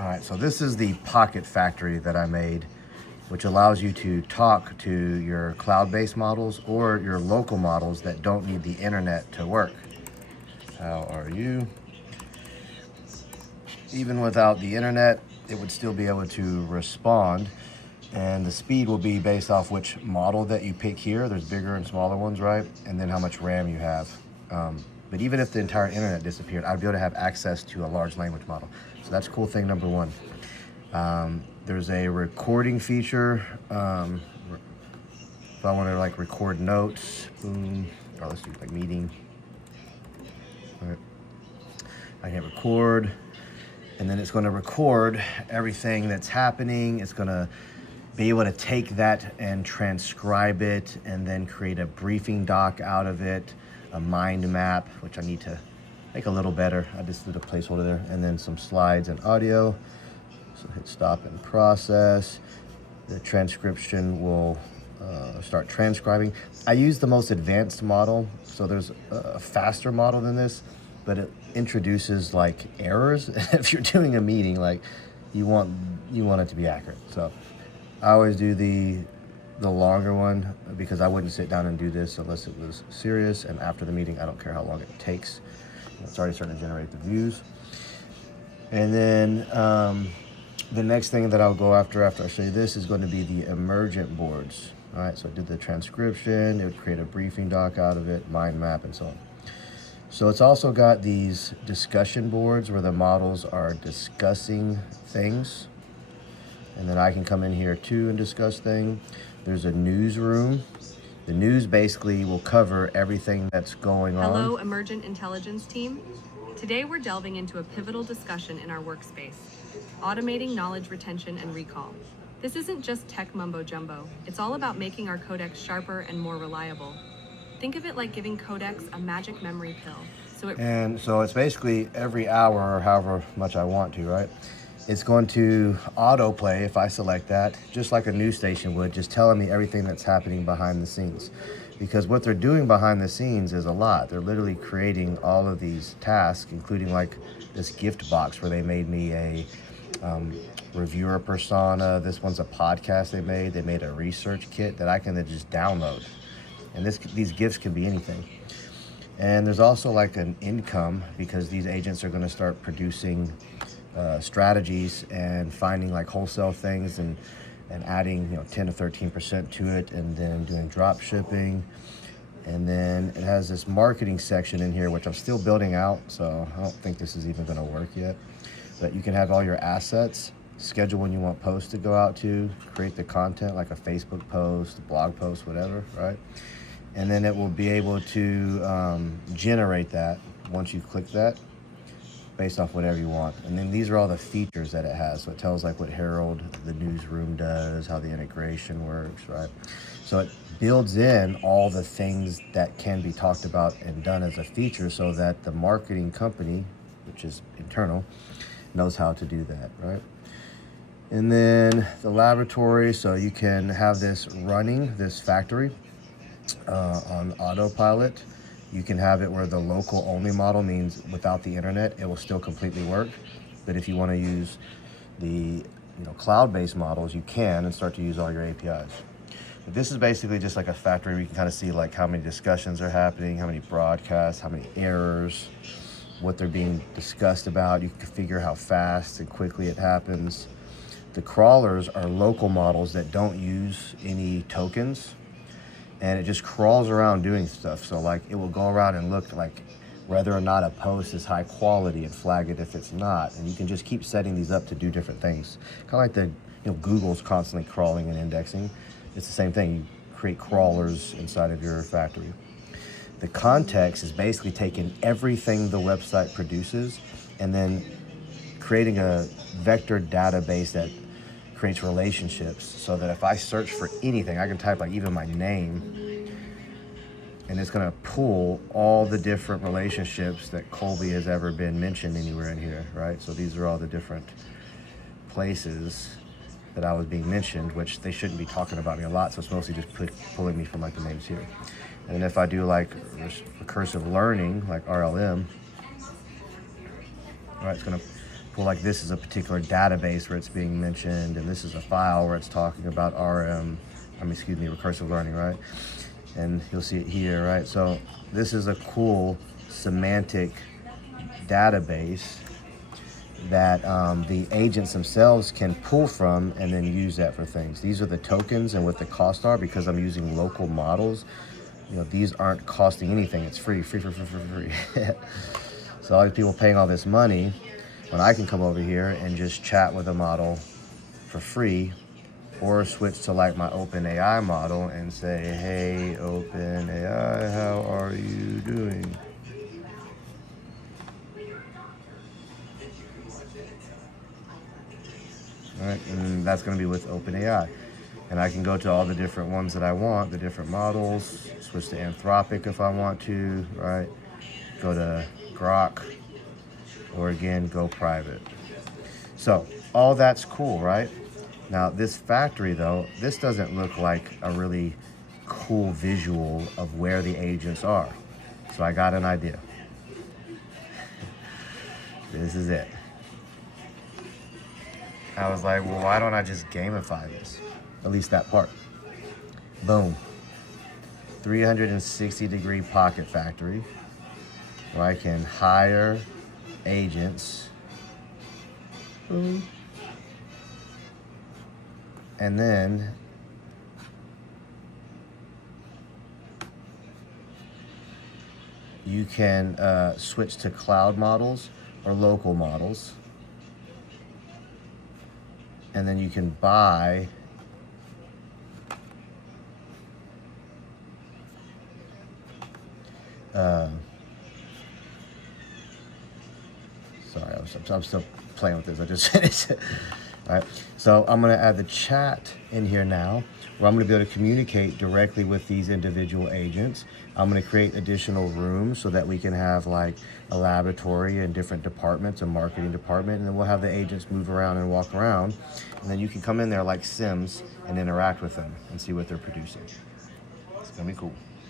All right, so this is the Pocket Factory that I made, which allows you to talk to your cloud-based models or your local models that don't need the internet to work. How are you? Even without the internet, it would still be able to respond, and the speed will be based off which model that you pick here. There's bigger and smaller ones, right? And then how much RAM you have. But even if the entire internet disappeared, I'd be able to have access to a large language model. So that's cool thing number one. There's a recording feature. If I want to like record notes, boom, or let's do like meeting. All right. I hit record, and then it's going to record everything that's happening. It's going to be able to take that and transcribe it and then create a briefing doc out of it, a mind map, which I need to make a little better. I just did a placeholder there, and then some slides and audio. So hit stop and process. The transcription will start transcribing. I use the most advanced model, so there's a faster model than this, but it introduces like errors. If you're doing a meeting, like you want it to be accurate. So I always do the longer one because I wouldn't sit down and do this unless it was serious. And after the meeting, I don't care how long it takes. It's already starting to generate the views. And then the next thing that I'll go after I show you this is going to be the emergent boards. All right, so I did the transcription. It would create a briefing doc out of it, mind map, and so on. So it's also got these discussion boards where the models are discussing things. And then I can come in here too and discuss things. There's a newsroom. The news basically will cover everything that's going on. Hello, Emergent Intelligence team. Today we're delving into a pivotal discussion in our workspace, automating knowledge retention and recall. This isn't just tech mumbo jumbo. It's all about making our codex sharper and more reliable. Think of it like giving codex a magic memory pill. So it's basically every hour or however much I want to, right? It's going to autoplay if I select that, just like a news station would, just telling me everything that's happening behind the scenes. Because what they're doing behind the scenes is a lot. They're literally creating all of these tasks, including like this gift box where they made me a reviewer persona. This one's a podcast they made. They made a research kit that I can then just download. And these gifts can be anything. And there's also like an income because these agents are going to start producing strategies and finding like wholesale things and adding 10 to 13% to it, and then doing drop shipping. And then it has this marketing section in here, which I'm still building out, so I don't think this is even going to work yet. But you can have all your assets, schedule when you want posts to go out to, create the content like a Facebook post, a blog post, whatever, right? And then it will be able to generate that once you click that based off whatever you want. And then these are all the features that it has. So it tells like what Herald, the newsroom does, how the integration works, right? So it builds in all the things that can be talked about and done as a feature so that the marketing company, which is internal, knows how to do that, right? And then the laboratory, so you can have this running, this factory on autopilot. You can have it where the local only model means without the internet, it will still completely work. But if you want to use the cloud-based models, you can and start to use all your APIs. But this is basically just like a factory where you can kind of see like how many discussions are happening, how many broadcasts, how many errors, what they're being discussed about. You can configure how fast and quickly it happens. The crawlers are local models that don't use any tokens, and it just crawls around doing stuff. So like it will go around and look like whether or not a post is high quality and flag it if it's not. And you can just keep setting these up to do different things. Kind of like Google's constantly crawling and indexing. It's the same thing. You create crawlers inside of your factory. The context is basically taking everything the website produces and then creating a vector database that creates relationships so that if I search for anything, I can type like even my name, and it's gonna pull all the different relationships that Colby has ever been mentioned anywhere in here, right? So these are all the different places that I was being mentioned, which they shouldn't be talking about me a lot, so it's mostly just pulling me from like the names here. And if I do like recursive learning, like RLM, all right, it's gonna cool. Like this is a particular database where it's being mentioned, and this is a file where it's talking about recursive learning, right? And you'll see it here, right? So this is a cool semantic database that the agents themselves can pull from and then use that for things. These are the tokens and what the costs are because I'm using local models. You know, these aren't costing anything. It's free. So all these people paying all this money when I can come over here and just chat with a model for free, or switch to like my OpenAI model and say, hey, OpenAI, how are you doing? All right, and that's going to be with OpenAI. And I can go to all the different ones that I want, the different models, switch to Anthropic if I want to, right? Go to Grok, or again, go private. So all that's cool, right? Now this factory though, this doesn't look like a really cool visual of where the agents are. So I got an idea. This is it. I was like, well, why don't I just gamify this? At least that part. Boom. 360-degree pocket factory where I can hire agents. Boom. And then you can switch to cloud models or local models. And then you can buy sorry, I'm still playing with this. I just finished it. All right, so I'm going to add the chat in here now, where I'm going to be able to communicate directly with these individual agents. I'm going to create additional rooms so that we can have like a laboratory and different departments, a marketing department, and then we'll have the agents move around and walk around. And then you can come in there like Sims and interact with them and see what they're producing. It's going to be cool.